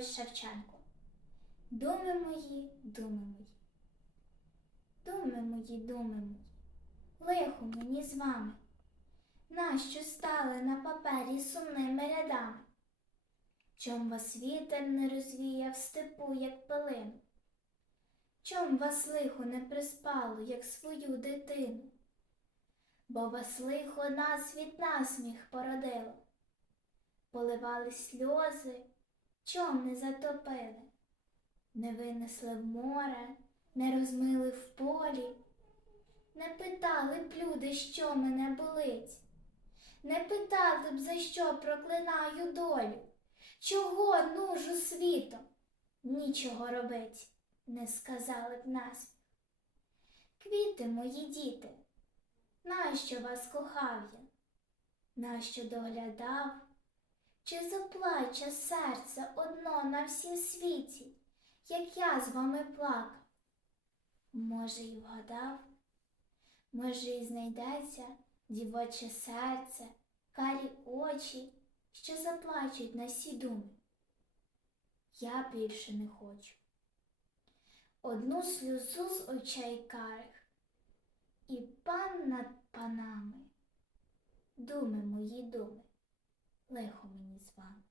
Петрович Шевченко. Думи мої, думи мої. Думи мої, думи мої. Лихо мені з вами. Нащо стали на папері сумними рядами? Чом вас вітер не розвіяв степу, як пилину? Чом вас лихо не приспало, як свою дитину? Бо вас лихо нас від насміх породило. Поливали сльози, чом не затопили, не винесли в море, не розмили в полі, не питали б люди, що мене болить, не питали б, за що проклинаю долю, чого нужу світом, нічого робить, не сказали б нас. Квіти мої діти, нащо вас кохав я, нащо доглядав? Чи заплаче серце одно на всім світі, як я з вами плакав? Може, і вгадав, може, і знайдеться дівоче серце, карі очі, що заплачуть на всі думи. Я більше не хочу. Одну сльозу з очей карих, і пан над панами, думи мої думи лихо мені з вами.